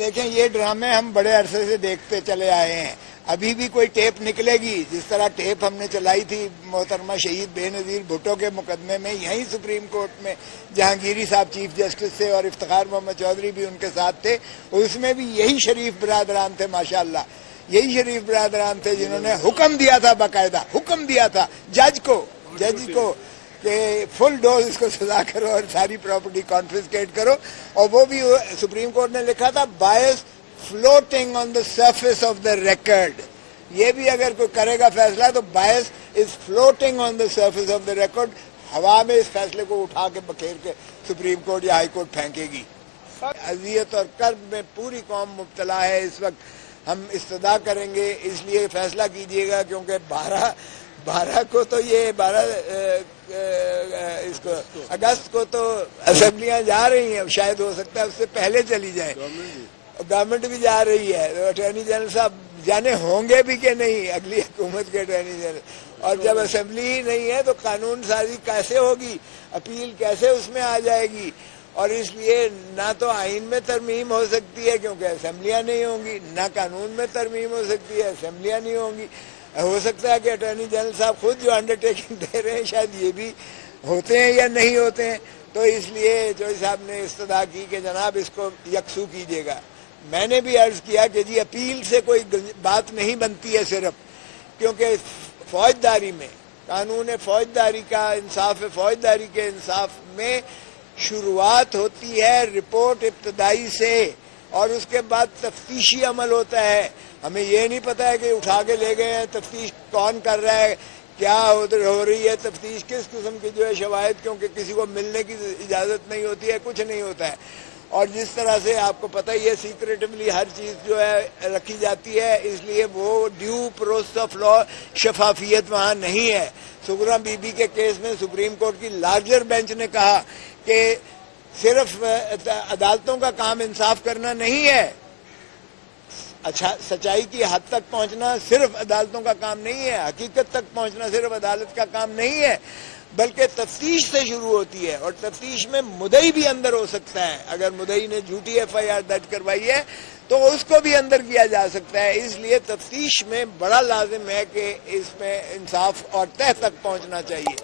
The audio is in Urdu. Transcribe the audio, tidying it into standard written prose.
دیکھیں یہ ڈرامے ہم بڑے عرصے سے دیکھتے چلے آئے ہیں. ابھی بھی کوئی ٹیپ نکلے گی جس طرح ٹیپ ہم نے چلائی تھی محترمہ شہید بے نظیر بھٹو کے مقدمے میں یہیں سپریم کورٹ میں. جہانگیری صاحب چیف جسٹس تھے اور افتخار محمد چودھری بھی ان کے ساتھ تھے. اس میں بھی یہی شریف برادران تھے ماشاءاللہ. یہی شریف برادران تھے جنہوں نے حکم دیا تھا, باقاعدہ حکم دیا تھا جج کو کہ فل ڈوز اس کو سزا کرو اور ساری پراپرٹی کانفسکیٹ کرو. اور وہ بھی سپریم کورٹ نے لکھا تھا bias floating on the surface of the record. یہ بھی اگر کوئی کرے گا فیصلہ تو bias is floating on the surface of the record. ہوا میں اس فیصلے کو اٹھا کے بکھیر کے سپریم کورٹ یا ہائی کورٹ پھینکے گی. اذیت اور کرب میں پوری قوم مبتلا ہے اس وقت. ہم استدعا کریں گے, اس لیے فیصلہ کیجیے گا کیونکہ 12 کو تو یہ 12 اگست کو تو اسمبلیاں جا رہی ہیں. شاید ہو سکتا ہے اس سے پہلے چلی جائیں. گورنمنٹ بھی جا رہی ہے. اٹارنی جنرل صاحب جانے ہوں گے بھی کہ نہیں, اگلی حکومت کے اٹارنی جنرل. اور جب اسمبلی ہی نہیں ہے تو قانون سازی کیسے ہوگی, اپیل کیسے اس میں آ جائے گی. اور اس لیے نہ تو آئین میں ترمیم ہو سکتی ہے کیونکہ اسمبلیاں نہیں ہوں گی, نہ قانون میں ترمیم ہو سکتی ہے, اسمبلیاں نہیں ہوں گی. ہو سکتا ہے کہ اٹارنی جنرل صاحب خود جو انڈرٹیکنگ دے رہے ہیں شاید یہ بھی ہوتے ہیں یا نہیں ہوتے ہیں. تو اس لیے جوئی صاحب نے استدعا کی کہ جناب اس کو یکسو کیجیے گا. میں نے بھی عرض کیا کہ جی اپیل سے کوئی بات نہیں بنتی ہے صرف, کیونکہ فوجداری میں قانون فوجداری کا انصاف فوجداری کے انصاف میں شروعات ہوتی ہے رپورٹ ابتدائی سے اور اس کے بعد تفتیشی عمل ہوتا ہے. ہمیں یہ نہیں پتا ہے کہ اٹھا کے لے گئے ہیں, تفتیش کون کر رہا ہے, کیا ہو رہی ہے تفتیش, کس قسم کی جو ہے شواہد, کیونکہ کسی کو ملنے کی اجازت نہیں ہوتی ہے, کچھ نہیں ہوتا ہے. اور جس طرح سے آپ کو پتہ ہی ہے سیکریٹولی ہر چیز جو ہے رکھی جاتی ہے, اس لیے وہ ڈیو پروسیس آف لا شفافیت وہاں نہیں ہے. سغرا بی بی کے کیس میں سپریم کورٹ کی لارجر بینچ نے کہا کہ صرف عدالتوں کا کام انصاف کرنا نہیں ہے, اچھا سچائی کی حد تک پہنچنا صرف عدالتوں کا کام نہیں ہے, حقیقت تک پہنچنا صرف عدالت کا کام نہیں ہے, بلکہ تفتیش سے شروع ہوتی ہے. اور تفتیش میں مدعی بھی اندر ہو سکتا ہے. اگر مدعی نے جھوٹی ایف آئی آر درج کروائی ہے تو اس کو بھی اندر کیا جا سکتا ہے. اس لیے تفتیش میں بڑا لازم ہے کہ اس میں انصاف اور تہ تک پہنچنا چاہیے.